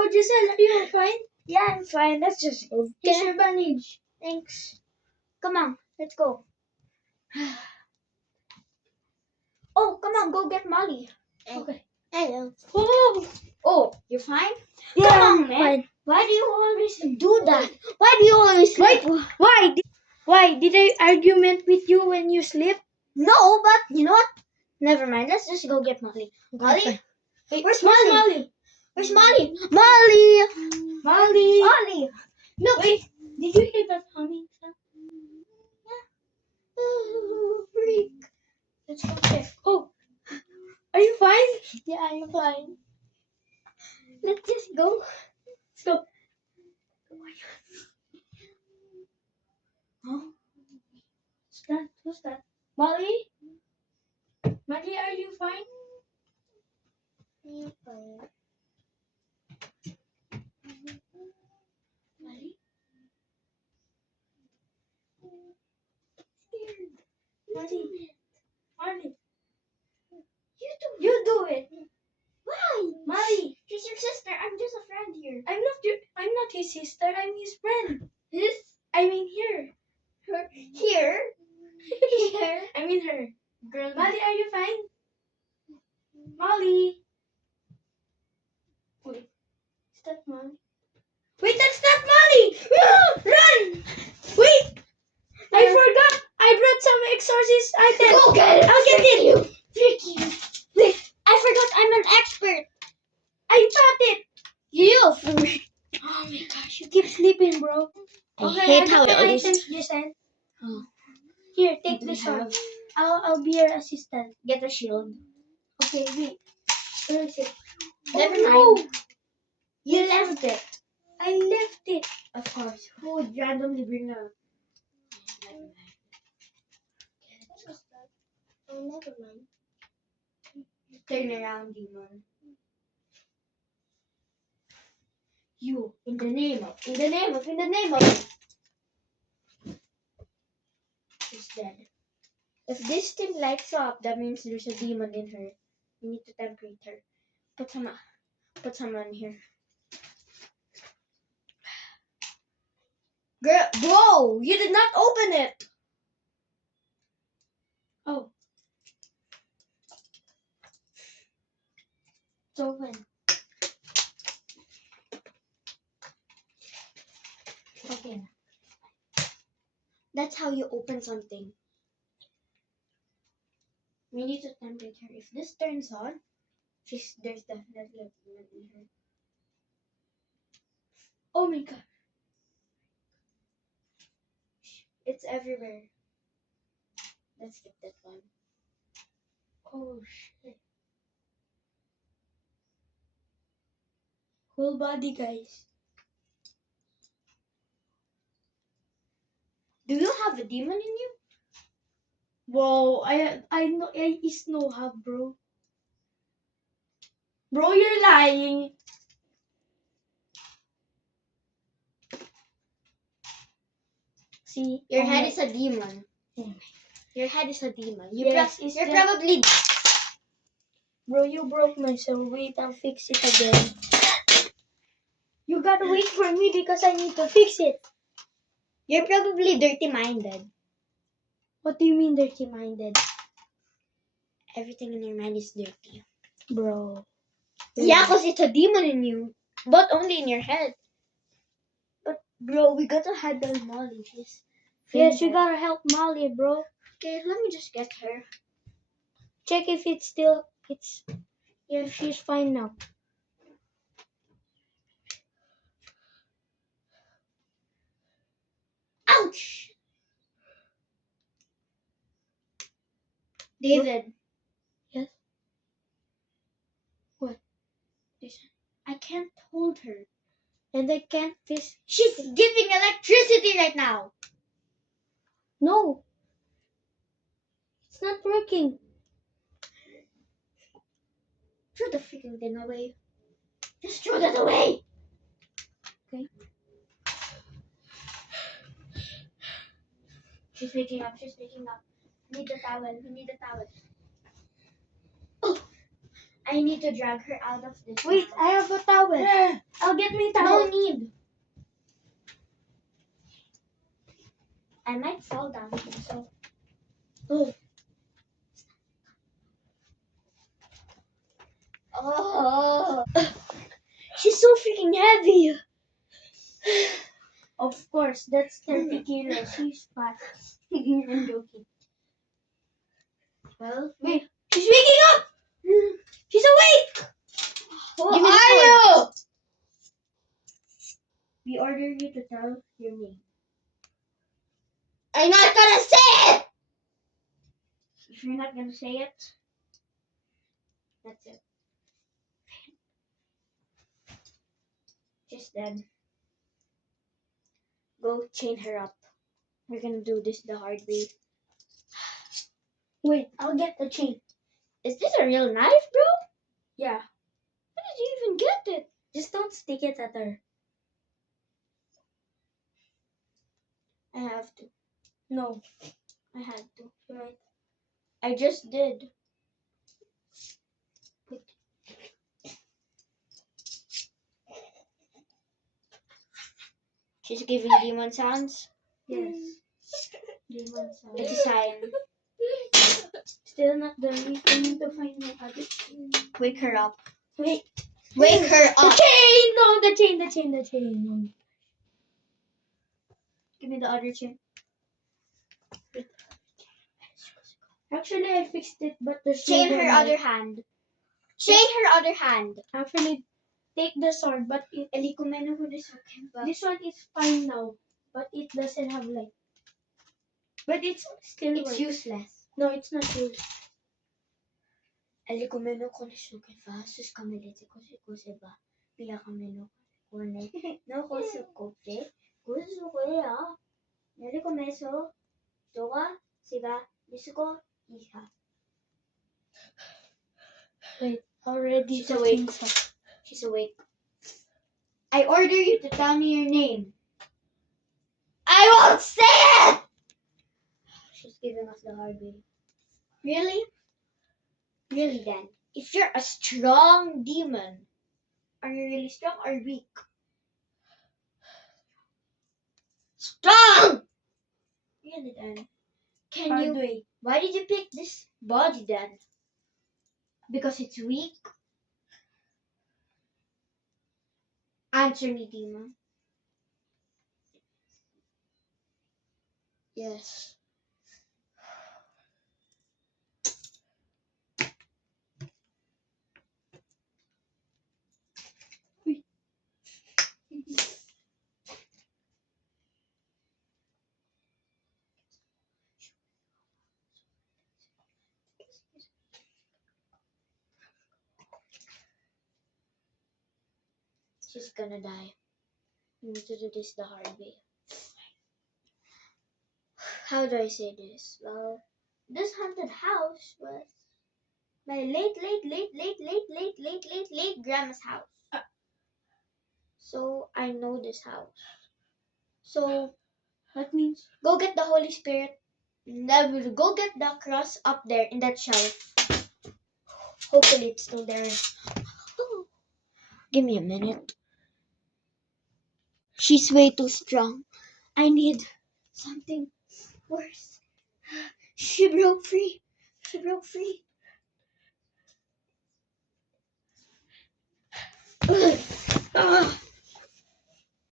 Oh, Giselle, are you fine? Yeah, I'm fine. Let's just go. Here's your bandage. Thanks. Come on, let's go. Oh, come on, go get Molly. Okay. Hello. Oh, Oh, you're fine? yeah, Come on, I'm man. fine. Why do you always do that? Why do you always sleep? Why did I argument with you when you sleep? No, but you know what? Never mind. Let's just go get Molly. Molly? fine. Wait, Where's where's Molly? Molly? Where's Molly? Molly! Molly. Molly! Look! Wait, did you hear that humming sound? Oh, freak. Let's go check. Oh, are you fine? Yeah, I'm fine. Let's just go. Let's go. Huh? What's that? What's that? Molly? Molly, are you fine? I'm fine. Molly? Molly? Molly? You do it. Why? Molly, She's your sister. I'm just a friend here. I'm not his sister. I'm his friend. This? I mean here. Her? Here? Here? I mean her. Girl. Molly, are you fine? Molly. Wait, is that Molly? Wait, that's not Molly! Run! Wait! I forgot! I brought some exorcist items. Go get it! I'll get it! You! Freak you! Wait, I forgot I'm an expert. I thought it! You freak. Oh my gosh, you keep sleeping, bro. I Okay, hate I how got it my is. items, Jason. Oh. Here, take Do this we one. have- I'll be your assistant. Get a shield. Okay, wait. Where is it? Never Oh, mind. no. You left it. I left it. Of course. Who would randomly bring a... Oh, never mind. Turn around, demon. You, in the name of... She's dead. If this thing lights up, that means there's a demon in her. We need to temperate her. Put some on here. Girl, bro, you did not open it. Oh. It's open. Okay. That's how you open something. We need to temperate her. If this turns on, there's definitely a demon in her. Oh my god. It's everywhere. Let's skip that one. Oh shit. Whole body, guys. Do you have a demon in you? Whoa, I know I is no have, bro. Bro, you're lying. See, Your oh head my- is a demon. Oh Your head is a demon. Yes, it's you're the- probably... Bro, you broke myself. Wait, I'll fix it again. You gotta wait for me because I need to fix it. You're probably dirty-minded. What do you mean dirty-minded? Everything in your mind is dirty. Bro. Yeah, because it's a demon in you. But only in your head. But, bro, we gotta handle Molly. Yes, you gotta help Molly, bro. Okay, let me just get her. Check if if she's fine now. Ouch! David. Yes? What? Listen, I can't hold her. And I can't fix. She's giving electricity right now. No. It's not working. Throw the freaking thing away. Just throw that away. Okay. She's waking up. We need a towel. Oh, I need to drag her out of this. Wait, now. I have a towel. I'll get my No towel. need. I might fall down. So Oh. oh. She's so freaking heavy. Of course, that's 30 kilos. She's fat. I'm joking. Well, Wait, she's waking up! She's awake! who Give me the are phone. you? We order you to tell your name. I'm not gonna say it! If you're not gonna say it, that's it. Just then, go chain her up. We're gonna do this the hard way. Wait, I'll get the chain. Is this a real knife, bro? Yeah. How did you even get it? Just don't stick it at her. I have to. No. I had to. Right. I just did. Wait. She's giving demon sounds. Yes. Demon sound. It's a sign. Still not done. We need to find my other chain. Wake her up. Wait. Wake her The up. chain! No, the chain. No. Give me the other chain. Actually, I fixed it, but there's Chain no her more other knife. hand. Chain her other hand. Actually, take the sword, but Elikumeno ko na sa akin ba? this one is fine now, but it doesn't have light. But it's still It's works. useless. No, it's not used. Elikumeno ko na sa akin ba? Sus kamelete ko si Kuse ba? Pila kameno ko ne. No ko sa kope. Gusto ko ya. Elikumeso. Toka. Siga. Gusto ko. Iha. Wait, already She's awake. She's awake. I order you to tell me your name. I won't say it! She's giving us the hard way. Really? Really then, if you're a strong demon, are you really strong or weak? Strong! Really then. Can Hard you, way. why did you pick this body then? Because it's weak? Answer me, demon. Yes. She's gonna die. We need to do this the hard way. How do I say this? Well, this haunted house was my late grandma's house. So I know this house. So That means go get the Holy Spirit. Never go get the cross up there in that shelf. Hopefully it's still there. Give me a minute. She's way too strong. I need something worse. She broke free. She broke free.